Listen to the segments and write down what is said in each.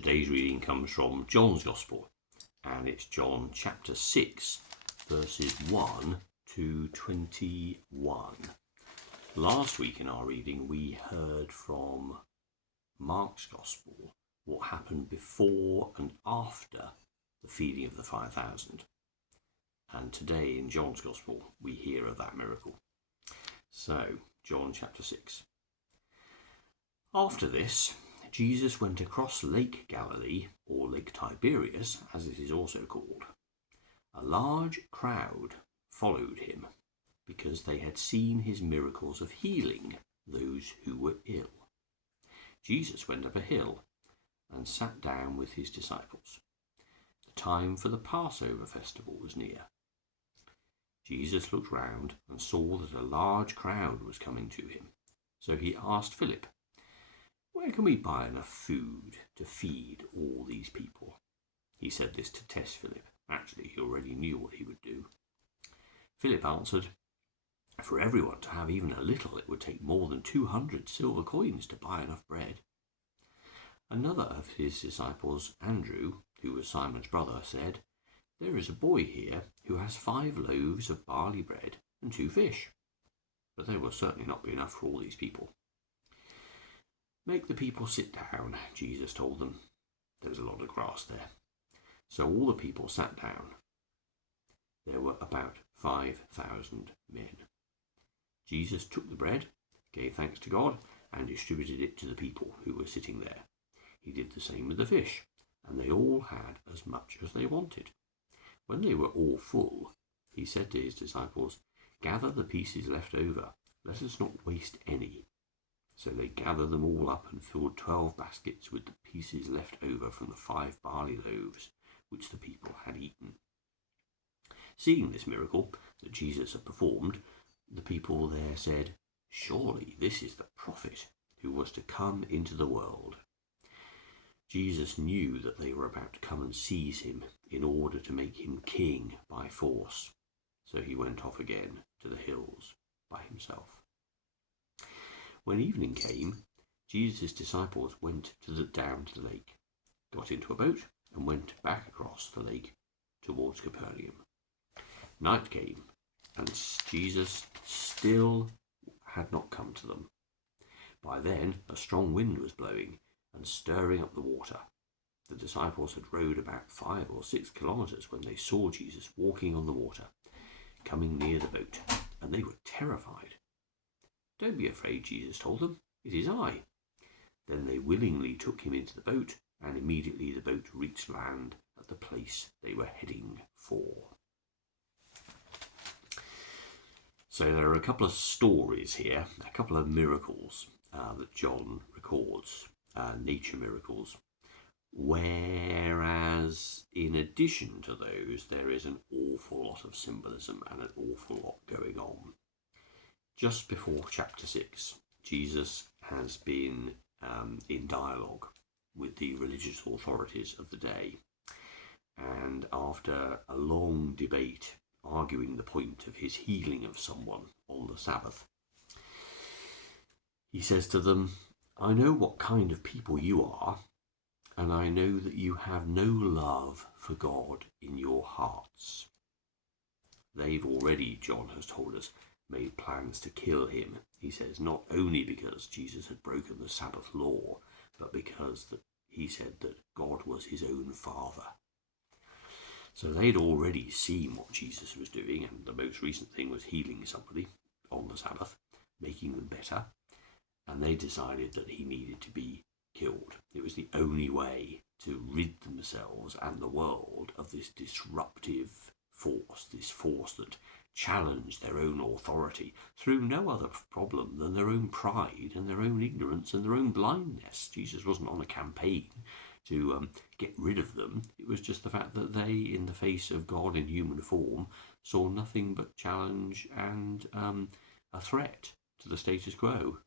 Today's reading comes from John's Gospel, and it's John chapter 6, verses 1 to 21. Last week in our reading, we heard from Mark's Gospel what happened before and after the feeding of the 5,000. And today in John's Gospel, we hear of that miracle. So, John chapter 6. After this, Jesus went across Lake Galilee, or Lake Tiberias, as it is also called. A large crowd followed him, because they had seen his miracles of healing those who were ill. Jesus went up a hill and sat down with his disciples. The time for the Passover festival was near. Jesus looked round and saw that a large crowd was coming to him. So he asked Philip, "Where can we buy enough food to feed all these people?" He said this to test Philip. Actually, he already knew what he would do. Philip answered, "For everyone to have even a little, it would take more than 200 silver coins to buy enough bread." Another of his disciples, Andrew, who was Simon's brother, said, "There is a boy here who has 5 loaves of barley bread and 2 fish." But there will certainly not be enough for all these people. "Make the people sit down," Jesus told them. There was a lot of grass there. So all the people sat down. There were about 5,000 men. Jesus took the bread, gave thanks to God, and distributed it to the people who were sitting there. He did the same with the fish, and they all had as much as they wanted. When they were all full, he said to his disciples, "Gather the pieces left over. Let us not waste any." So they gathered them all up and filled 12 baskets with the pieces left over from the 5 barley loaves which the people had eaten. Seeing this miracle that Jesus had performed, the people there said, "Surely this is the prophet who was to come into the world." Jesus knew that they were about to come and seize him in order to make him king by force. So he went off again to the hills by himself. When evening came, Jesus' disciples went down to the lake, got into a boat, and went back across the lake towards Capernaum. Night came, and Jesus still had not come to them. By then, a strong wind was blowing and stirring up the water. The disciples had rowed about 5 or 6 kilometers when they saw Jesus walking on the water, coming near the boat, and they were terrified. "Don't be afraid," Jesus told them. "It is I." Then they willingly took him into the boat, and immediately the boat reached land at the place they were heading for. So there are a couple of stories here, a couple of miracles that John records, nature miracles, whereas in addition to those there is an awful lot of symbolism and an awful lot going on. Just before chapter 6, Jesus has been in dialogue with the religious authorities of the day, and after a long debate arguing the point of his healing of someone on the Sabbath, he says to them, "I know what kind of people you are, and I know that you have no love for God in your hearts." They've already, John has told us, made plans to kill him, he says, not only because Jesus had broken the Sabbath law, but because he said that God was his own father. So they'd already seen what Jesus was doing, and the most recent thing was healing somebody on the Sabbath, making them better, and they decided that he needed to be killed. It was the only way to rid themselves and the world of this disruptive force, this force that challenged their own authority through no other problem than their own pride and their own ignorance and their own blindness. Jesus wasn't on a campaign to get rid of them. It was just the fact that they, in the face of God in human form, saw nothing but challenge and a threat to the status quo.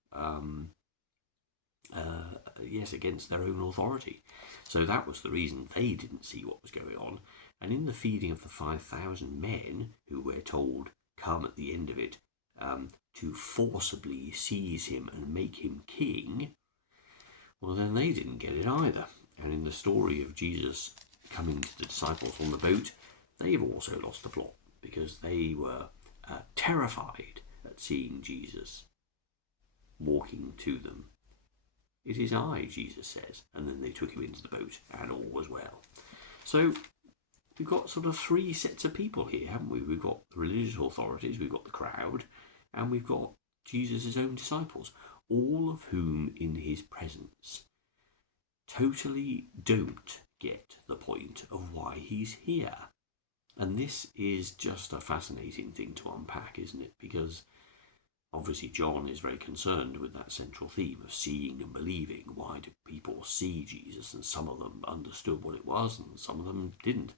Yes, against their own authority. So that was the reason they didn't see what was going on. And in the feeding of the 5,000 men, who we're told come at the end of it to forcibly seize him and make him king, well, then they didn't get it either. And in the story of Jesus coming to the disciples on the boat, they've also lost the plot because they were terrified at seeing Jesus walking to them. "It is I," Jesus says, and then they took him into the boat and all was well. So we've got sort of three sets of people here, haven't we? We've got the religious authorities, we've got the crowd, and we've got Jesus' own disciples, all of whom in his presence totally don't get the point of why he's here. And this is just a fascinating thing to unpack, isn't it? Because obviously John is very concerned with that central theme of seeing and believing. Why do people see Jesus? And some of them understood what it was and some of them didn't.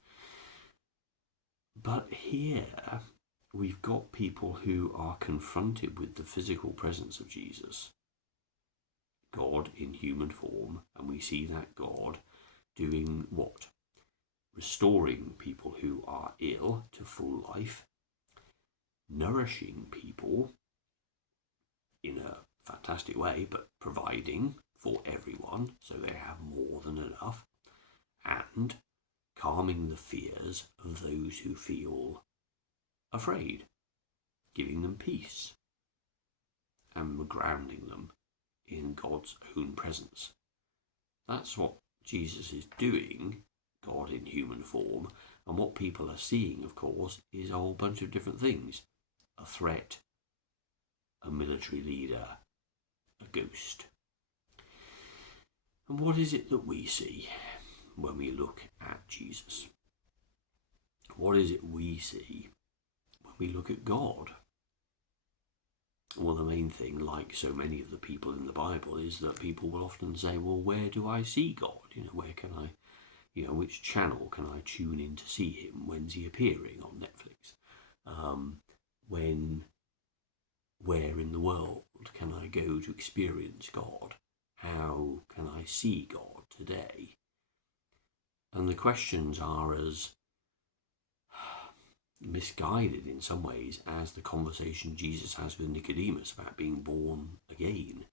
But here we've got people who are confronted with the physical presence of Jesus, God in human form, and we see that God doing what? Restoring people who are ill to full life, nourishing people in a fantastic way, but providing for everyone so they have more than enough, and calming the fears of those who feel afraid, giving them peace, and grounding them in God's own presence. That's what Jesus is doing, God in human form, and what people are seeing, of course, is a whole bunch of different things. A threat, a military leader, a ghost. And what is it that we see when we look at Jesus? What is it we see when we look at God? Well, the main thing, like so many of the people in the Bible, is that people will often say, well, where do I see God? Where can I, which channel can I tune in to see him? When's he appearing on Netflix? Where in the world can I go to experience God? How can I see God today? And the questions are as misguided in some ways as the conversation Jesus has with Nicodemus about being born again.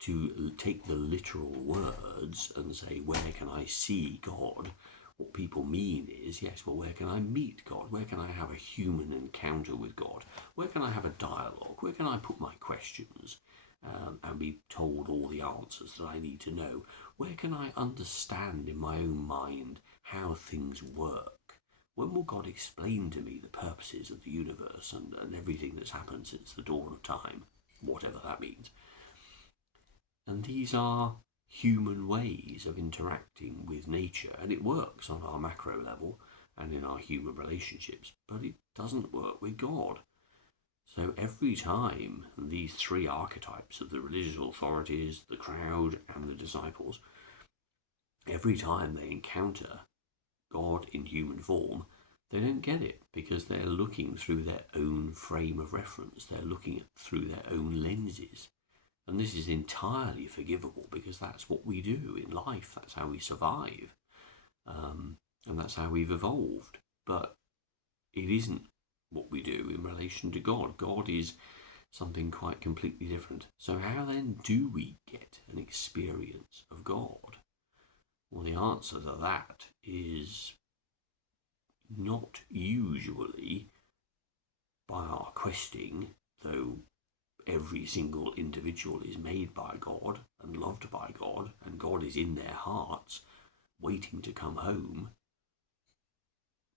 To take the literal words and say, where can I see God? What people mean is, yes, well, where can I meet God? Where can I have a human encounter with God? Where can I have a dialogue? Where can I put my questions and be told all the answers that I need to know? Where can I understand in my own mind how things work? When will God explain to me the purposes of the universe and everything that's happened since the dawn of time, whatever that means? And these are human ways of interacting with nature, and it works on our macro level and in our human relationships, but it doesn't work with God. So every time these three archetypes of the religious authorities, the crowd, and the disciples, every time they encounter God in human form, they don't get it because they're looking through their own frame of reference. They're looking through their own lenses. And this is entirely forgivable because that's what we do in life. That's how we survive. And that's how we've evolved. But it isn't what we do in relation to God. God is something quite completely different. So how then do we get an experience of God? Well, the answer to that is not usually by our questing, though every single individual is made by God and loved by God, and God is in their hearts waiting to come home.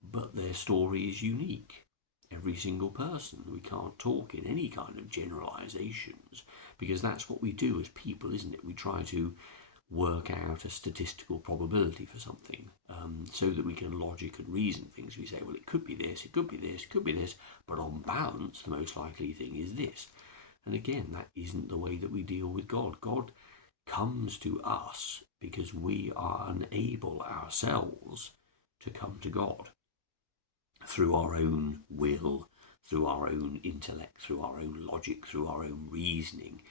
But their story is unique. Every single person. We can't talk in any kind of generalizations because that's what we do as people, isn't it? We try to work out a statistical probability for something so that we can logic and reason things. We say, well, it could be this, it could be this, it could be this, but on balance, the most likely thing is this. And again, that isn't the way that we deal with God. God comes to us because we are unable ourselves to come to God through our own will, through our own intellect, through our own logic, through our own reasoning.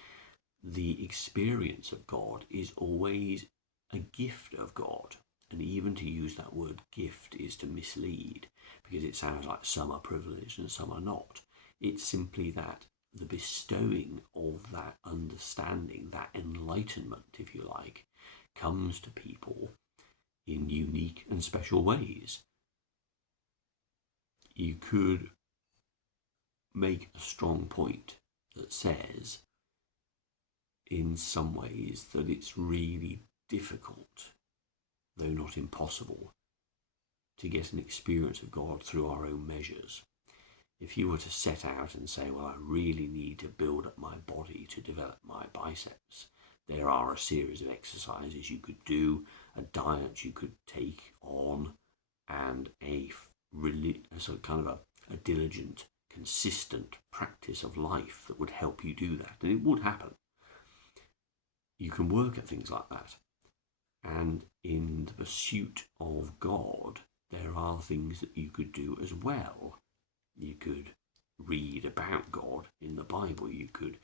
The experience of God is always a gift of God. And even to use that word gift is to mislead because it sounds like some are privileged and some are not. It's simply that the bestowing of that understanding, that enlightenment, if you like, comes to people in unique and special ways. You could make a strong point that says, in some ways, that it's really difficult, though not impossible, to get an experience of God through our own measures. If you were to set out and say, well, I really need to build up my body to develop my biceps, there are a series of exercises you could do, a diet you could take on, and a sort of kind of a diligent, consistent practice of life that would help you do that. And it would happen. You can work at things like that. And in the pursuit of God, there are things that you could do as well. You could read about God in the Bible. You could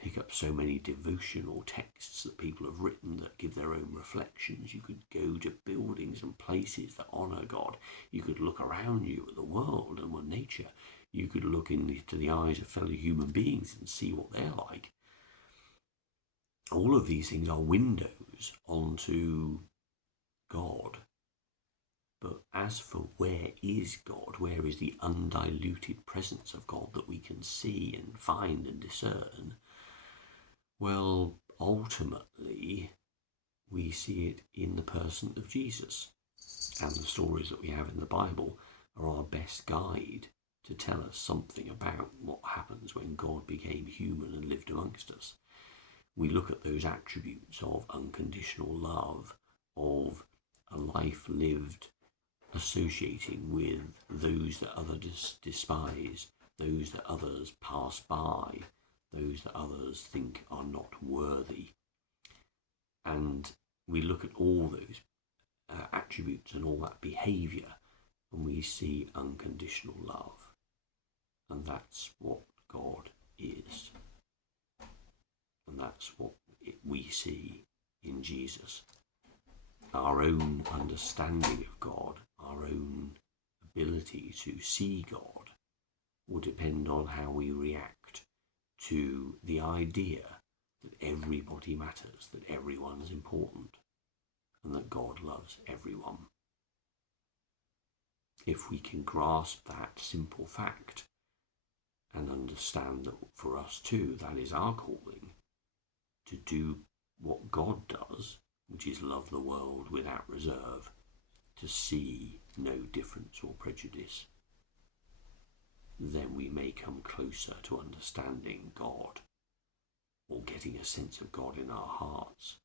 pick up so many devotional texts that people have written that give their own reflections. You could go to buildings and places that honour God. You could look around you at the world and nature. You could look into the eyes of fellow human beings and see what they're like. All of these things are windows onto God. But as for where is God, where is the undiluted presence of God that we can see and find and discern, well, ultimately, we see it in the person of Jesus. And the stories that we have in the Bible are our best guide to tell us something about what happens when God became human and lived amongst us. We look at those attributes of unconditional love, of a life lived associating with those that others despise, those that others pass by, those that others think are not worthy. And we look at all those attributes and all that behaviour, and we see unconditional love. And that's what God is. And that's what we see in Jesus. Our own understanding of God, our own ability to see God, will depend on how we react to the idea that everybody matters, that everyone's important, and that God loves everyone. If we can grasp that simple fact and understand that for us too, that is our calling, to do what God does, which is love the world without reserve, to see no difference or prejudice, then we may come closer to understanding God, or getting a sense of God in our hearts.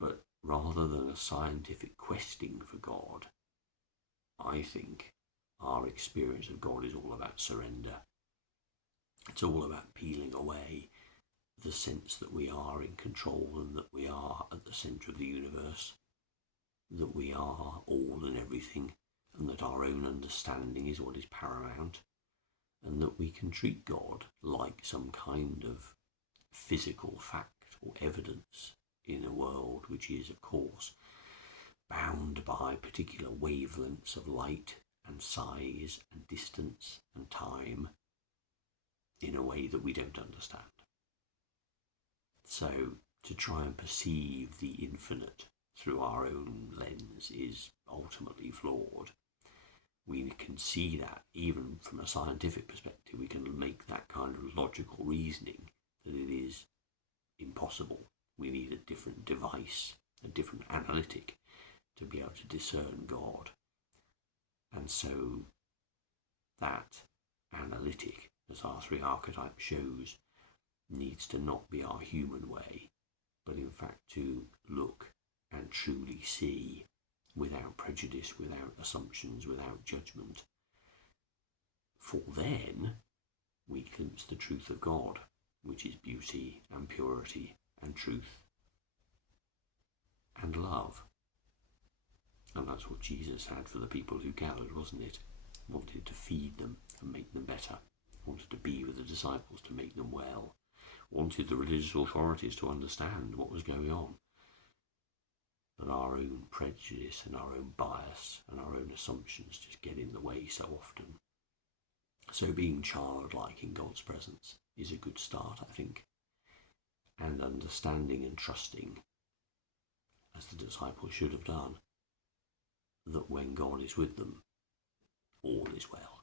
But rather than a scientific questing for God, I think our experience of God is all about surrender. It's all about peeling away the sense that we are in control and that we are at the centre of the universe, that we are all and everything, and that our own understanding is what is paramount, and that we can treat God like some kind of physical fact or evidence in a world which is, of course, bound by particular wavelengths of light and size and distance and time in a way that we don't understand. So to try and perceive the infinite through our own lens is ultimately flawed. We can see that even from a scientific perspective. We can make that kind of logical reasoning that it is impossible. We need a different device, a different analytic to be able to discern God. And so that analytic, as our three archetypes shows, needs to not be our human way, but in fact to look and truly see without prejudice, without assumptions, without judgment. For then we glimpse the truth of God, which is beauty and purity and truth and love. And that's what Jesus had for the people who gathered, wasn't it? Wanted to feed them and make them better. Wanted to be with the disciples to make them well. Wanted the religious authorities to understand what was going on. But our own prejudice and our own bias and our own assumptions just get in the way so often. So being childlike in God's presence is a good start, I think, and understanding and trusting, as the disciples should have done, that when God is with them, all is well.